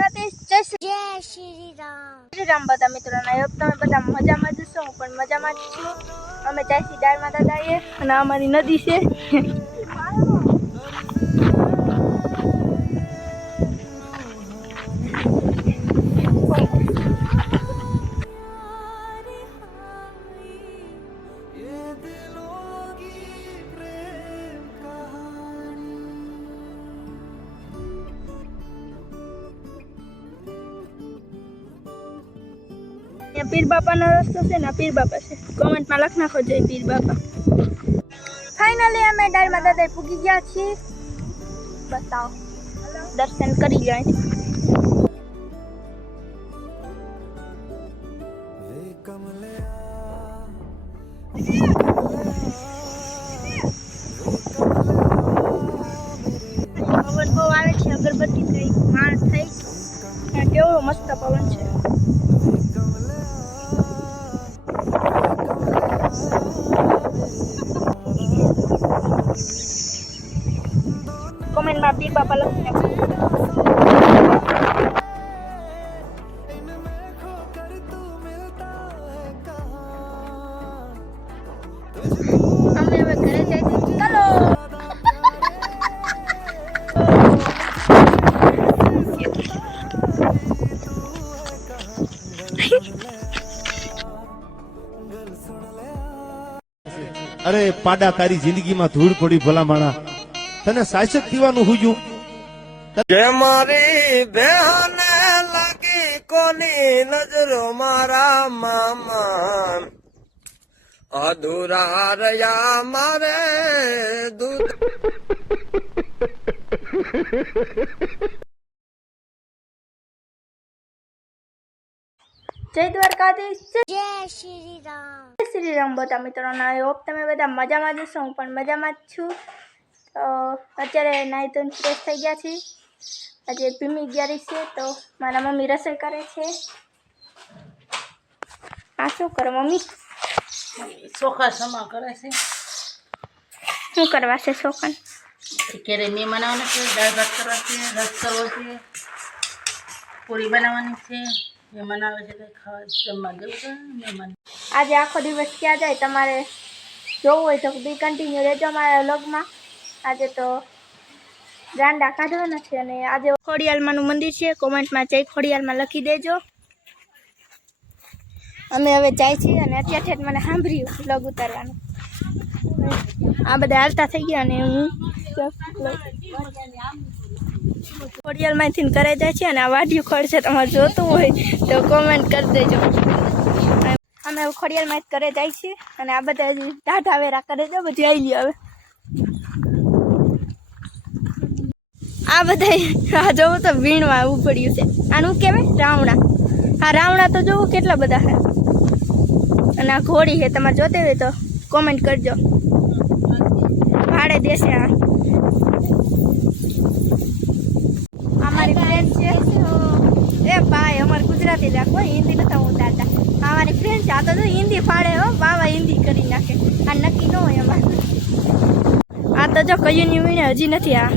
દ્વારકાધીશ જય શ્રી જય શ્રી રામ શ્રી રામ બધા મિત્રોના આઈ તમે બધા મજામાં જ છો હું પણ મજામાં જ છું. અમે ચાયસી દાળમાં દાદાએ અને અમારી નદી છે. અહીંયા પીર બાપાનો રસ્તો છે ને પીર બાપા છે. કોમેન્ટમાં લખ નાખો જય પીર બાપા. ફાઇનલી અમે દાળમાં દાદા પૂગી ગયા છીએ. બતાવો. દર્શન કરી જાય પવન બહુ આવે છે, અગરબત્તી થઈ માણ થઈ. કેવો મસ્ત પવન બાપા લખી અરે પાડા તારી જિંદગીમાં ધૂળ પડી ભલા માણા તને સાચક થવાનું હુજું જે મારી બહેને લાગી કોની નજરો મારા મામા અધૂરા રહ્યા મારે દૂધ. જય દ્વારકાધીશ જય શ્રી રામ જય શ્રી રામ બધા મિત્રોના. આઈ હોપ તમે બધા મજામાં જ હશો. હું પણ મજામાં જ છું. તો અત્યારે નાહી ધોઈને ફ્રેશ થઈ ગયા છીએ. આજે ભીમી અગિયારી છે તો મારા મમ્મી રસોઈ કરે છે. આ શું કરો મમ્મી? ચોખા સમા કરે છે. શું કરવા છે શોખન ક્યારે મેં બનાવવાનું છે દાળ ભાત કરવા છે રસ કરવો છે પૂરી બનાવવાની છે મહેમાન આવે છે ખાવા જમવા જવું મહેમાન. આજે આખો દિવસ ક્યાં જાય? તમારે જોવું હોય તો બી કન્ટિન્યુ રહેજો મારા વ્લોગમાં. આજે તો ગાંડા કાઢવાના છે અને આજે ખોડિયાલમાંનું મંદિર છે. કોમેન્ટમાં જય ખોડિયાલમાં લખી દેજો. અમે હવે જાય છીએ અને અત્યારે ઠેઠ મને સાંભળ્યું વ્લોગ ઉતારવાનું. આ બધા હાલતા થઈ ગયા અને હું ખોડિયાલમાંથી કરાઈ જાય છે અને આ વાડિયું ખોડ છે તમારે જોતું હોય તો કોમેન્ટ કરી દેજો. અમે હવે ખોડિયાલમાં જ કરે જાય છીએ અને આ બધા દાઢા વેરા કરે છે, બધી આવી હવે. આ બધા આ જોવું તો વીણવા પડ્યું છે. આનું કહેવાય? રાવણા. આ રાવણા તો જોવું કેટલા બધા છે. અને આ ઘોડી છે, તમારે જોતી હોય તો કોમેન્ટ કરજો. ભાડે દેશે આ. અમારી ફ્રેન્ડ છે. એ ભાઈ, અમારે ગુજરાતી રાખો, હિન્દી નતા ઉતારતા. આ મારી ફ્રેન્ડ છે, આ તો જો હિન્દી ફાડે હો બાવા હિન્દી કરી નાખે. આ નક્કી ન હોય અમારે. આ તો જો કયું ની વીણે હજી નથી આ.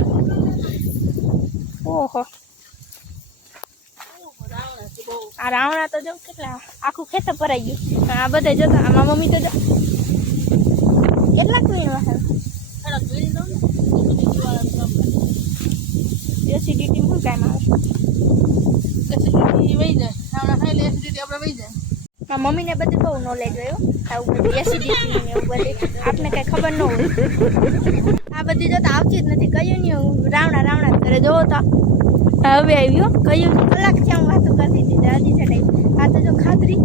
ઓહો. આ રાવણા તો જો કેટલા આખું ખેતર ભરાઈ ગયું. આ બધા જતા આમાં મમ્મી તો જો. કેટલાક વીણવા એસિડિટી શું કામ આવે? એસિડિટી વહી જાય. રાવણા ખાઈ લે એસિડિટી આપણે વહી જાય. મારા મમ્મીને બધું બહુ નોલેજ હોય. આવું બધું એસિડિટી ને એવું બધું આપને કઈ ખબર ન હોય. આ બધી જો તો આવતી જ નથી. કયું નહીં હું રાવણા રાવણા કરે. જોવો તો. હવે આવ્યો કયું કલાકથી હું વાતો કરતી હતી. તો છે ચડાઈ આ તો જો ખાતરી.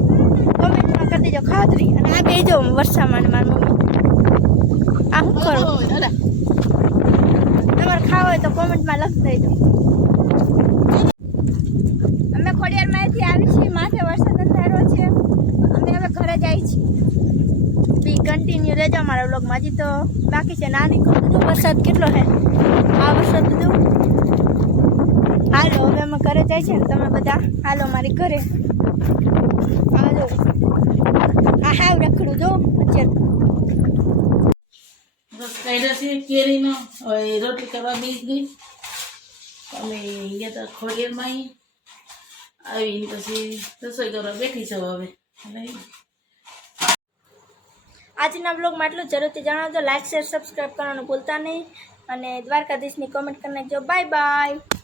કોમેન્ટમાં કરી દેજો, ખાતરી. અને આ બે જો વર્ષામાં મારી મમ્મી. આ શું કરું? તમારે ખાવા હોય તો કોમેન્ટમાં લખી દેજો. અમે ખોડિયારમાંથી આવી છીએ માથે વરસાદ અંધારો છે અમે જાય છીએ બી કન્ટિન્યુ રહેજો અમારા બ્લોગમાં હજી તો બાકી છે નાની જો વરસાદ કેટલો છે? આ વરસાદ બધું? હાલો, હવે અમે ઘરે જાય છે ને, તમે બધા હાલો મારી ઘરે. હાલો. આ હાવ રખડું, જો અત્યારે રસ કાઢ્યો છે કેરીનો રોટલી કરવા બેસી ગઈ. અમે ગયા તો ખોડિયારમાં આવીને પછી રસોઈ કરવા બેઠી છો હવે. આજના બ્લોગમાં એટલું જરૂરથી જણાવજો. લાઇક શેર સબસ્ક્રાઈબ કરવાનું ભૂલતા નહીં. અને દ્વારકાધીશની કોમેન્ટ કરી નાખજો બાય બાય